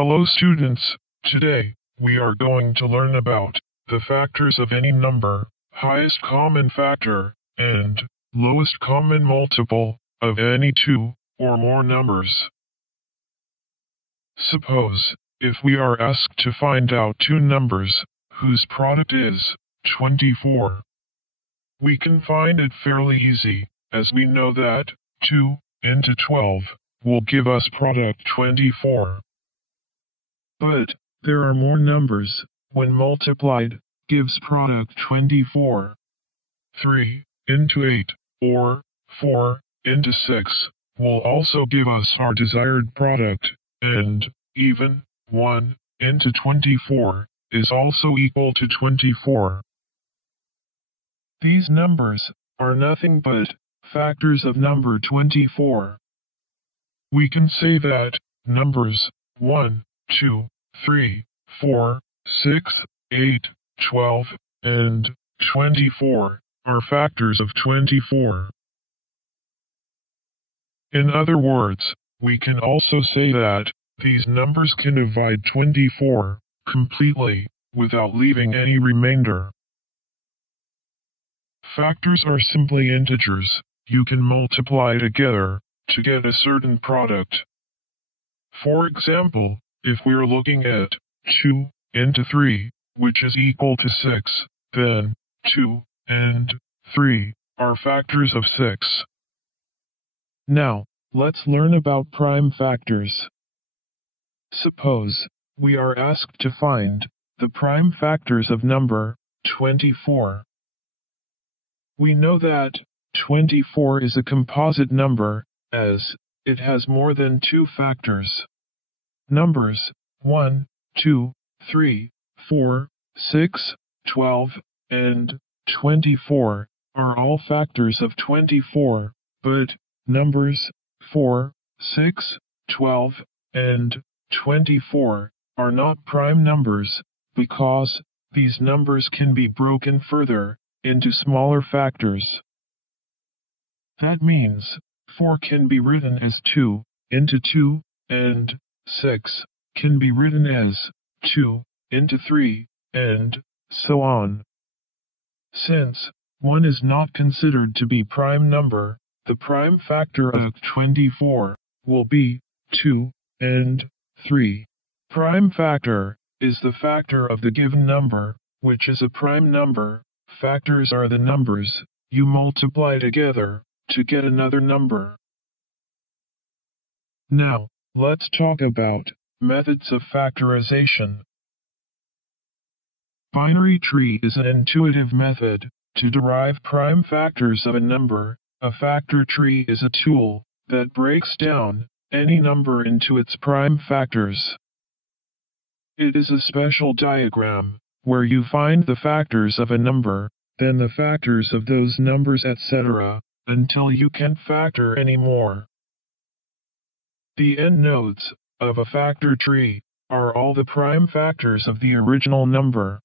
Hello students, today, we are going to learn about the factors of any number, highest common factor, and lowest common multiple of any two or more numbers. Suppose, if we are asked to find out two numbers whose product is 24, we can find it fairly easy, as we know that 2 into 12 will give us product 24. But there are more numbers, when multiplied, gives product 24. 3 into 8, or 4 into 6, will also give us our desired product, and even 1 into 24 is also equal to 24. These numbers are nothing but factors of number 24. We can say that numbers 1, 2, 3, 4, 6, 8, 12, and 24 are factors of 24. In other words, we can also say that these numbers can divide 24 completely without leaving any remainder. Factors are simply integers you can multiply together to get a certain product. For example, if we are looking at 2 into 3, which is equal to 6, then 2 and 3 are factors of 6. Now, let's learn about prime factors. Suppose we are asked to find the prime factors of number 24. We know that 24 is a composite number, as it has more than two factors. Numbers 1, 2, 3, 4, 6, 12, and 24 are all factors of 24, but numbers 4, 6, 12, and 24 are not prime numbers, because these numbers can be broken further into smaller factors. That means 4 can be written as 2 into 2, and 6 can be written as 2 into 3, and so on. Since 1 is not considered to be prime number, the prime factor of 24 will be 2 and 3. Prime factor is the factor of the given number, which is a prime number. Factors are the numbers you multiply together to get another number. Now, let's talk about methods of factorization. Binary tree is an intuitive method to derive prime factors of a number. A factor tree is a tool that breaks down any number into its prime factors. It is a special diagram where you find the factors of a number, then the factors of those numbers, etc., until you can't factor anymore. The end nodes of a factor tree are all the prime factors of the original number.